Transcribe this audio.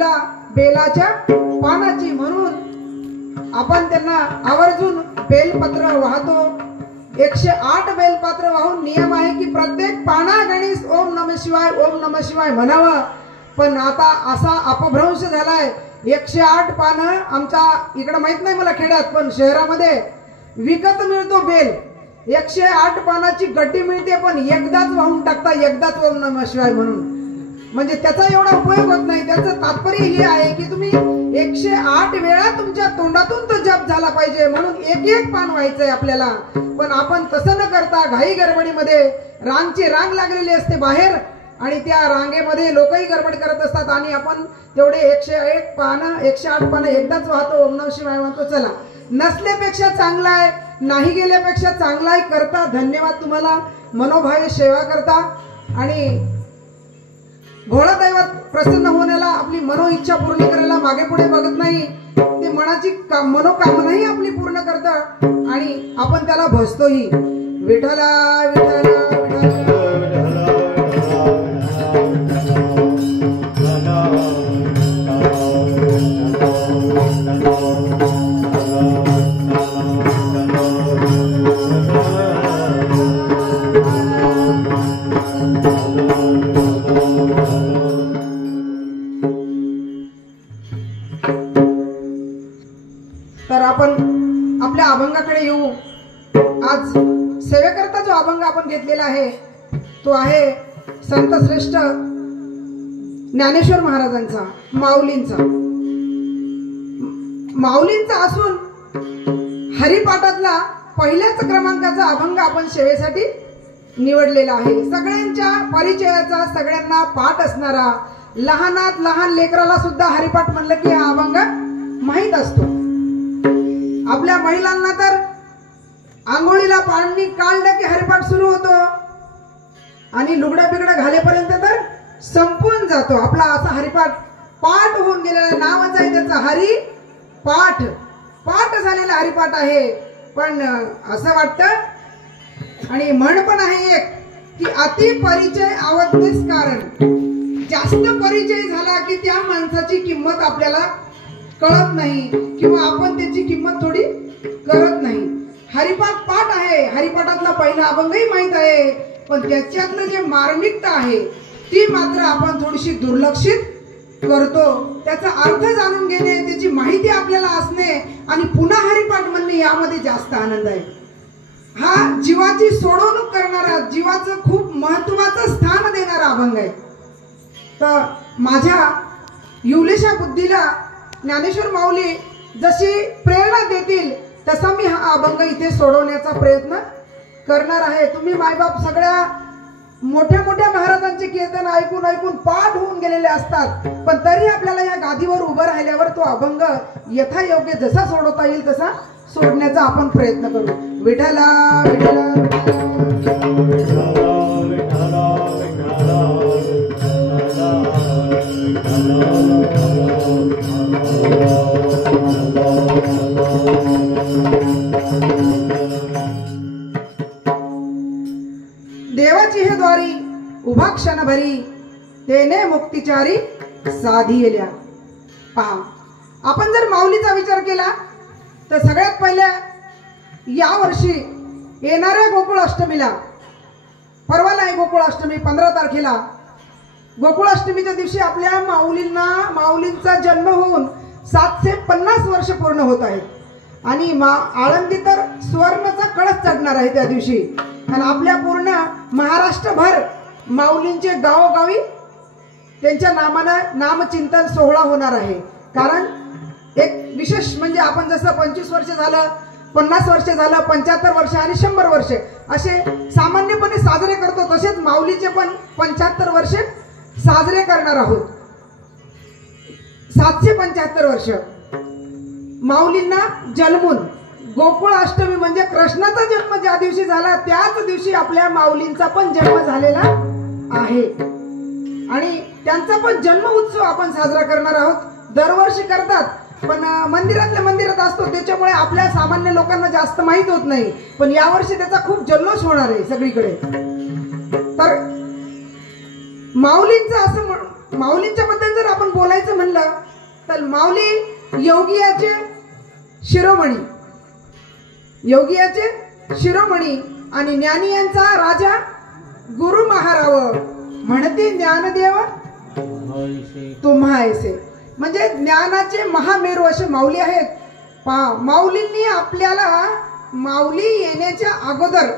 तुला बेलाच्या पानाची, म्हणून आपण त्यांना आवर्जून बेलपत्र वाहतो. 108 बेलपत्र वाहून नियम आहे की प्रत्येक पाना गणेश ओम नमः शिवाय ओम नमः शिवाय म्हणावं. पण आता असा अपभ्रंश झालाय, 108 पानं आमच्या इकडे माहित नाही मला खेड्यात, पण शहरामध्ये विकत मिळतो बेल. 108 पानाची गड्डी मिळते, पण एकदाच वाहून टाकता, एकदाच ओम नमः शिवाय म्हणून. म्हणजे त्याचा एवढा उपयोग होत नाही. त्याचं तात्पर्य हे आहे की तुम्ही 108 वेळा तुमच्या तोंडातून तो जप झाला पाहिजे, म्हणून एक एक पान व्हायचंय आपल्याला. पण आपण तसं न करता घाई गडबडीमध्ये रांगची रांग लागलेली असते बाहेर, आणि त्या रांगेमध्ये लोकही गडबड करत असतात, आणि आपण तेवढे 108 पानं एकदाच वाहतो, ओम नमः शिवाय म्हणतो. चला, नसल्यापेक्षा चांगला आहे, नाही गेल्यापेक्षा चांगला आहे. करता धन्यवाद तुम्हाला, मनोभावे सेवा करता, आणि भोळा दैवत प्रसन्न होण्याला, आपली मनोइच्छा पूर्ण करायला मागे पुढे बघत नाही. ते मनाची मनोकामनाही आपली पूर्ण करतं, आणि आपण त्याला भजतोही. विठ्ठला विठ्ठला विठ्ठला. तर आपण आपल्या अभंगाकडे येऊ. आज सेवेकरता जो अभंग आपण घेतलेला आहे तो आहे संत श्रेष्ठ ज्ञानेश्वर महाराजांचा, माऊलींचा असून हरिपाठातला पहिल्याच क्रमांकाचा अभंग आपण सेवेसाठी निवडलेला आहे. सगळ्यांच्या परिचयाचा, सगळ्यांना पाठ असणारा, लहानात लहान लेकराला सुद्धा हरिपाठ म्हणलं की हा अभंग माहीत असतो. आपल्या महिलांना तर आंघोळीला पाणी काढलं की हरिपाठ सुरू होतो, आणि लुगडा बिगडा घालेपर्यंत तर संपून जातो आपला असा हरिपाठ. पाठ होऊन गेलेला, नावच आहे त्याचा हरिपाठ. पाठ झालेला हरिपाठ आहे. पण असं वाटतं, आणि म्हण पण आहे एक की अति परिचय आवडतेच कारण. जास्त परिचय झाला की त्या माणसाची किंमत आपल्याला कळत नाही, किंवा आपण त्याची किंमत थोडी करत नाही. हरिपाठ पाठ आहे, हरिपाठातला पहिला अभंगही माहित आहे, पण त्याच्यातलं जे मार्मिकता आहे ती मात्र आपण थोडीशी दुर्लक्षित करतो. त्याचा अर्थ जाणून घेणे, त्याची माहिती आपल्याला असणे, आणि पुन्हा हरिपाठ म्हणणे यामध्ये जास्त आनंद आहे. हा जीवाची सोडवणूक करणारा, जीवाचं खूप महत्वाचं स्थान देणारा अभंग आहे. तर माझ्या युलेशा बुद्धीला ज्ञानेश्वर माऊली जशी प्रेरणा देतील तसा मी हा अभंग इथे सोडवण्याचा प्रयत्न करणार आहे. तुम्ही मायबाप सगळ्या मोठ्या मोठ्या महाराजांचे कीर्तन ऐकून ऐकून पाठ होऊन गेलेले असतात, पण तरी आपल्याला या गादीवर उभं राहिल्यावर तो अभंग यथायोग्य जसा सोडवता येईल तसा सोडण्याचा आपण प्रयत्न करू. विठ्ठला विठ्ठला. देवाची हे द्वारी उभा क्षण भरी, तेने मुक्तिचारी साधी येल्या. पहा, आपण जर माऊलीचा विचार केला तर सगळ्यात पहिल्या या वर्षी येणाऱ्या गोकुळाष्टमीला, परवाला आहे गोकुळाष्टमी 15 तारखेला, गोकुळाष्टमीच्या दिवशी आपल्या माऊलींचा जन्म होऊन 750 वर्ष पूर्ण होत आहेत. आणि आळंदी तर सुवर्णाचा कळस चढणार आहे त्या दिवशी. आणि आपल्या पूर्ण महाराष्ट्रभर माऊलींचे गावोगावी त्यांच्या नामानं नामचिंतन सोहळा होणार आहे. कारण एक विशेष म्हणजे आपण जसं 25 वर्ष झालं, 50 वर्ष झालं, 75 वर्ष आणि 100 वर्ष असे सामान्यपणे साजरे करतो, तसेच माऊलीचे पण 75 वर्ष साजरे करणार आहोत. 775 वर्ष माऊलींना जन्मून गोकुळाष्टमी म्हणजे कृष्णाचा जन्म ज्या दिवशी झाला त्याच दिवशी आपल्या माऊलींचा पण जन्म झालेला आहे. आणि त्यांचा पण जन्म उत्सव आपण साजरा करणार आहोत. दरवर्षी करतात, पण मंदिरातल्या मंदिरात असतो त्याच्यामुळे आपल्या सामान्य लोकांना जास्त माहित होत नाही. पण यावर्षी त्याचा खूप जल्लोष होणार आहे सगळीकडे. तर माऊलींचं असं माऊलींच्या बद्दल जर आपण बोलायचं म्हणलं तर माऊली योगियाचे शिरोमणी, योगियाचे शिरोमणी आणि ज्ञानियांचा राजा गुरु महाराव म्हणते ज्ञानदेव तुम्हा ऐसे. म्हणजे ज्ञानाचे महामेरू असे माऊली आहेत. माऊलींनी आपल्याला माऊली येण्याच्या अगोदर